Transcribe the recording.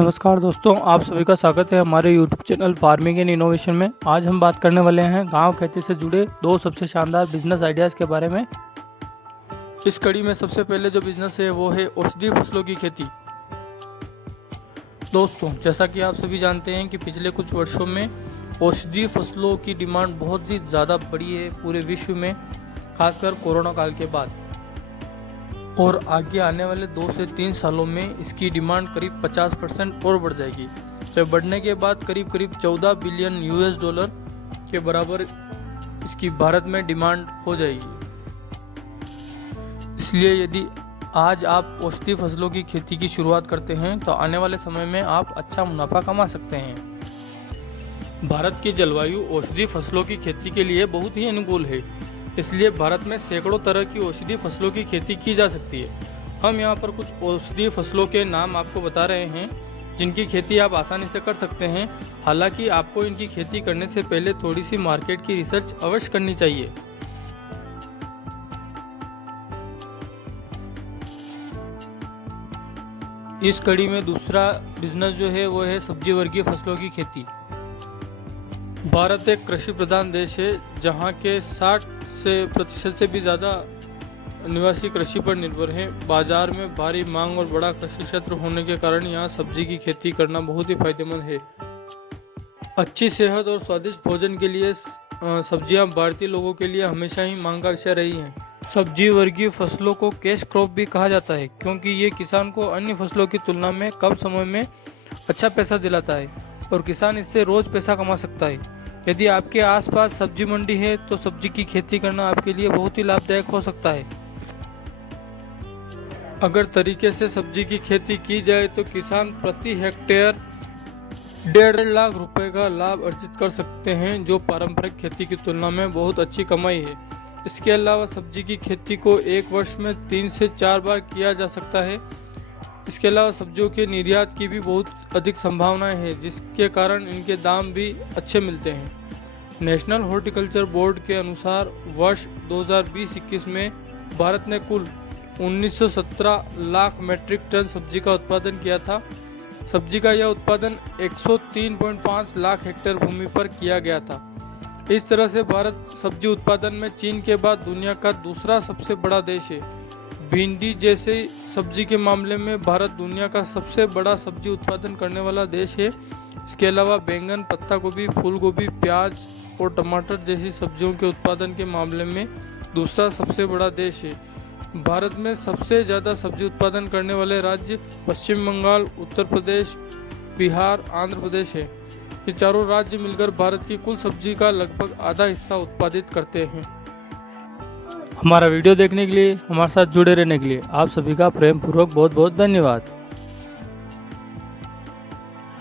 नमस्कार दोस्तों, आप सभी का स्वागत है हमारे YouTube channel farming and innovation में। आज हम बात करने वाले हैं गांव खेती से जुड़े दो सबसे शानदार बिजनेस आइडियाज़ के बारे में। इस कड़ी में सबसे पहले जो बिजनेस है वो है औषधीय फसलों की खेती। दोस्तों, जैसा कि आप सभी जानते हैं कि पिछले कुछ वर्षों में औषधीय फसलों की डिमांड बहुत ही ज़्यादा बढ़ी है पूरे विश्व में, खासकर कोरोना काल के बाद। और आगे आने वाले 2 से 3 सालों में इसकी डिमांड करीब 50% और बढ़ जाएगी। तो बढ़ने के बाद करीब 14 बिलियन US$ के बराबर इसकी भारत में डिमांड हो जाएगी। इसलिए यदि आज आप औषधीय फसलों की खेती की शुरुआत करते हैं तो आने वाले समय में आप अच्छा मुनाफा कमा सकते हैं। भारत की जलवायु औषधीय फसलों की खेती के लिए बहुत ही अनुकूल है, इसलिए भारत में सैकड़ों तरह की औषधीय फसलों की खेती की जा सकती है। हम यहाँ पर कुछ औषधीय फसलों के नाम आपको बता रहे हैं जिनकी खेती आप आसानी से कर सकते हैं। हालांकि आपको इनकी खेती करने से पहले थोड़ी सी मार्केट की रिसर्च अवश्य करनी चाहिए। इस कड़ी में दूसरा बिजनेस जो है वो है सब्जी वर्गीय फसलों की खेती। भारत एक कृषि प्रधान देश है जहाँ के 60% से भी ज़्यादा निवासी कृषि पर निर्भर हैं। बाजार में भारी मांग और बड़ा कृषि क्षेत्र होने के कारण यहाँ सब्जी की खेती करना बहुत ही फायदेमंद है। अच्छी सेहत और स्वादिष्ट भोजन के लिए सब्जियाँ भारतीय लोगों के लिए हमेशा ही मांग का विषय रही हैं। सब्जी वर्गीय फसलों को कैश क्रॉप भी कहा जाता है क्योंकि ये किसान को अन्य फसलों की तुलना में कम समय में अच्छा पैसा दिलाता है और किसान इससे रोज पैसा कमा सकता है। यदि आपके आसपास सब्जी मंडी है तो सब्जी की खेती करना आपके लिए बहुत ही लाभदायक हो सकता है। अगर तरीके से सब्जी की खेती की जाए तो किसान प्रति हेक्टेयर 1.5 लाख रुपए का लाभ अर्जित कर सकते हैं, जो पारंपरिक खेती की तुलना में बहुत अच्छी कमाई है। इसके अलावा सब्जी की खेती को एक वर्ष में 3 से 4 बार किया जा सकता है। इसके अलावा सब्जियों के निर्यात की भी बहुत अधिक संभावनाएं हैं, जिसके कारण इनके दाम भी अच्छे मिलते हैं। नेशनल हॉर्टिकल्चर बोर्ड के अनुसार वर्ष 2020-21 में भारत ने कुल 1917 लाख मीट्रिक टन सब्जी का उत्पादन किया था। सब्जी का यह उत्पादन 103.5 लाख हेक्टेयर भूमि पर किया गया था। इस तरह से भारत सब्जी उत्पादन में चीन के बाद दुनिया का दूसरा सबसे बड़ा देश है। भिंडी जैसे सब्जी के मामले में भारत दुनिया का सबसे बड़ा सब्जी उत्पादन करने वाला देश है। इसके अलावा बैंगन, पत्ता गोभी, फूल गोभी, प्याज और टमाटर जैसी सब्जियों के उत्पादन के मामले में दूसरा सबसे बड़ा देश है। भारत में सबसे ज़्यादा सब्जी उत्पादन करने वाले राज्य पश्चिम बंगाल, उत्तर प्रदेश, बिहार, आंध्र प्रदेश है। ये चारों राज्य मिलकर भारत की कुल सब्जी का लगभग आधा हिस्सा उत्पादित करते हैं। हमारा वीडियो देखने के लिए, हमारे साथ जुड़े रहने के लिए आप सभी का प्रेम पूर्वक बहुत बहुत धन्यवाद।